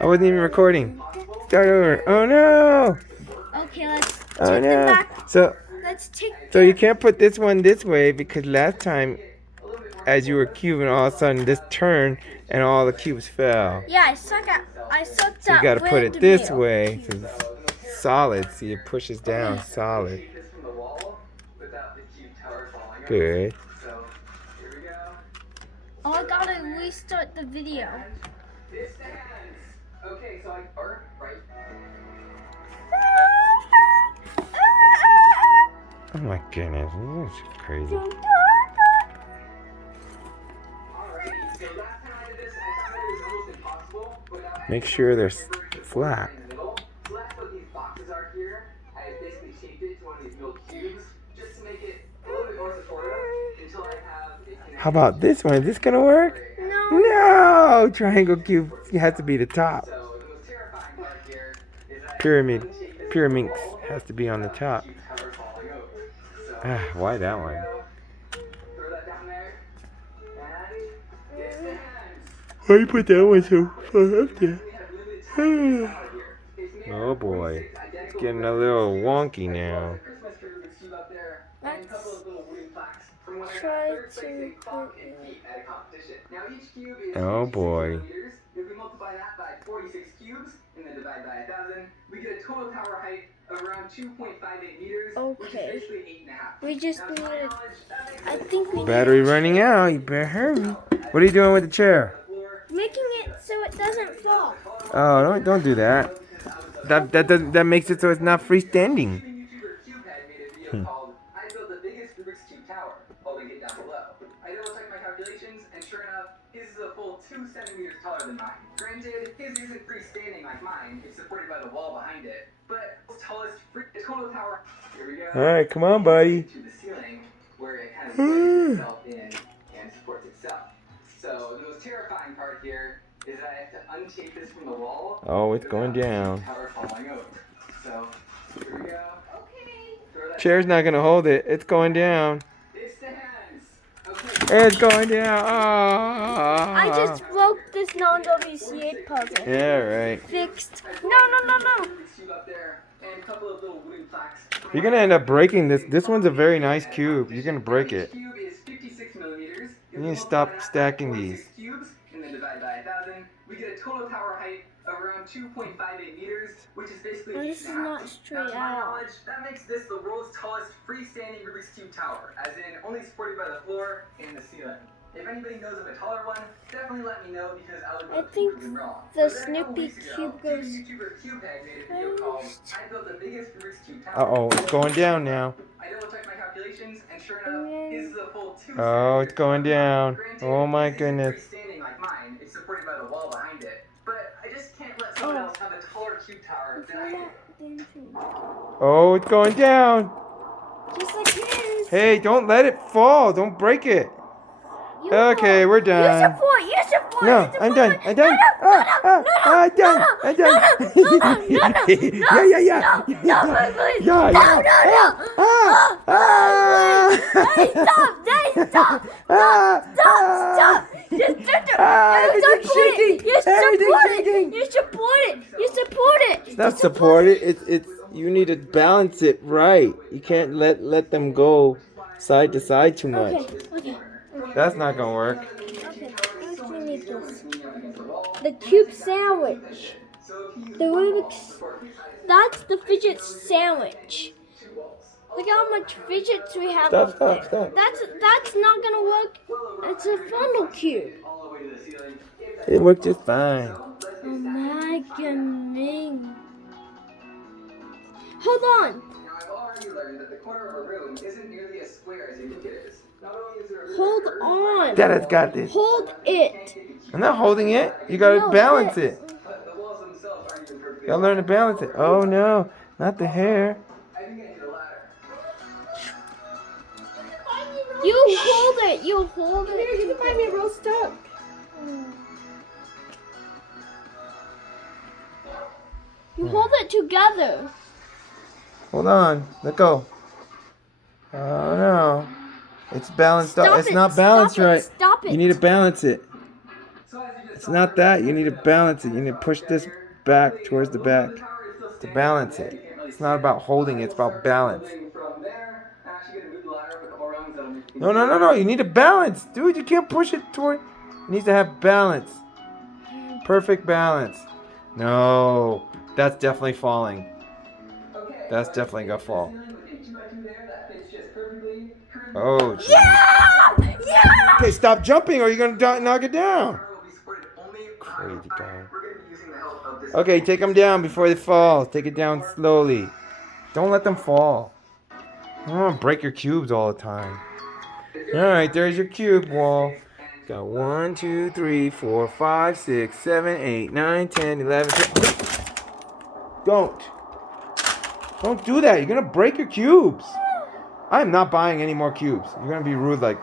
I wasn't even recording. Start over. Oh no! Okay, let's Oh take them no! back. So Let's take you can't put this one this way because last time, as you were cubing, all of a sudden this turned and all the cubes fell. Yeah, I sucked So you that got to put it this windmill. way, so it's solid. See, it pushes down solid. Good. Oh, I gotta restart the video. Okay, so right. Oh my goodness, this is crazy. Alrighty, so last time I did this, I found that it was almost impossible without Make sure they're flat. in the middle. So that's what these boxes are here. I basically shaped it to one of these little cubes just to make it a little bit more supportive until I have it. How about this one? Is this gonna work? No. No! Triangle cube has to be the top. So the most terrifying part here is that Pyramid has to be on the top. Ah, why that one? Throw that down there. And it's the hands. Why you put that one so far up there? We have limited time out here. It's made Oh of boy, 46 it's identical getting a little wonky as well now. as a Christmas tree Rubik's Cube up there, and a couple of little wooden plaques from when I got Try third place in to clock put and feet at a competition. Now each cube is Oh 56 boy. millimeters. If we multiply that by 46 cubes and then divide by 1,000, we get a total tower height of around 2.58 meters, which is Okay. basically 8.5. We just Now, to my need. knowledge, that makes I it think we Battery running out. You better hurry. What are you doing with the chair? making it so it doesn't fall. Oh, don't do that. That makes it so it's not freestanding. YouTuber Cubehead made a video called "I built the biggest Rubik's Cube tower." I'll link it down below. I double-checked my calculations, and sure enough, his is a full 2 centimeters taller than mine. Granted, his isn't freestanding like mine; it's supported by the wall behind it. But the tallest total tower. Here we go. All right, come on, buddy. To the ceiling, where it kind of wedges itself in and supports itself. So the most terrifying part here is that I have to untape this from the wall. Oh, it's going down. Tower falling over. So here we go. Okay. Throw that Chair's not gonna hold it. It's going down. It's the hands. Okay. It's going down. Oh. I just broke this non-WCA puzzle. Yeah, right. Fixed. No. Rubik's Cube up there, and a couple of little wooden plaques. You're gonna end up breaking this. This one's a very nice cube. You're gonna break it. Each cube is 56 millimeters. You need to stop stacking these. Cubes, and then divide by 1,000. We get a total tower height of around 2.58 meters, which is basically. Oh, this is 8.5. not straight Now, to my out. knowledge, that makes this the world's tallest freestanding Rubik's Cube tower, as in only supported by the floor and the ceiling. If anybody knows of a taller one, definitely let me know because I would I love to think prove them wrong. the But then a couple Snoopy weeks ago, cube goes YouTuber Cubehead made a video called "I built the biggest Rubik's Cube tower." Uh oh, it's going down now. I double-checked my calculations, and sure enough, his is a full 2 Oh, it's going down. Granted, Oh my his isn't goodness. freestanding like mine. It's supported by the wall behind it. But I just can't let someone else have a taller cube tower than I do. Oh, it's going down. Just like his. Hey, don't let it fall. Don't break it. You Okay, we're You done. support. You support. No, you support. I'm done. I'm done. I'm done. I'm done. Yeah. Stop. You support it. It's not support it. It's you need to balance it right. You can't let them go side to side too much. Okay. That's not gonna work. We need this. The cube sandwich. The Rubik's. That's the fidget sandwich. Look how much fidgets we have up there. Stop. That's not gonna work. It's a funnel cube. It worked just fine. Oh my goodness. Hold on. Now, I've already learned that the corner of a room isn't nearly as square as you think it is. Not only is there a Hold on. Dada's got this. Hold it. I'm not holding it. You gotta No, balance this. it. but the walls themselves aren't even perfectly. You gotta learn to balance it. Oh no, not the hair. I think I need a ladder. You hold it. You hold it. You can find me real stuck. You hold it together. Hold on. Let go. Oh no. It's balanced up. Stop It's it, not stop balanced it, right. stop it. You need to balance it. So as you just It's not that. You need to balance it. You need to push this back towards the back to balance it. It's not about holding it. It's about balance. No, no, no, no. You need to balance. Dude, you can't push it toward... It needs to have balance. Perfect balance. No. That's definitely falling. That's definitely gonna fall. Oh, geez. Yeah! Yeah! Okay, stop jumping or you're gonna knock it down. Crazy guy. Okay, take them down before they fall. Take it down slowly. Don't let them fall. I don't want to break your cubes all the time. Alright, there's your cube wall. Got 1, 2, 3, 4, 5, 6, 7, 8, 9, 10, 11, 12. Don't do that. You're gonna break your cubes. I am not buying any more cubes. You're gonna be rude like this.